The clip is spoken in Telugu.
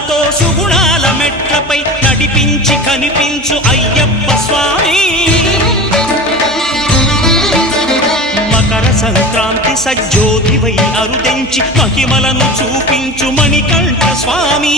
సుగుణాలతో సుగుణాల మెట్లపై నడిపించి కనిపించు అయ్యప్ప స్వామి మకర సంక్రాంతి సజ్జోతివై అరుదెంచి మహిమలను చూపించు మణికంఠ స్వామి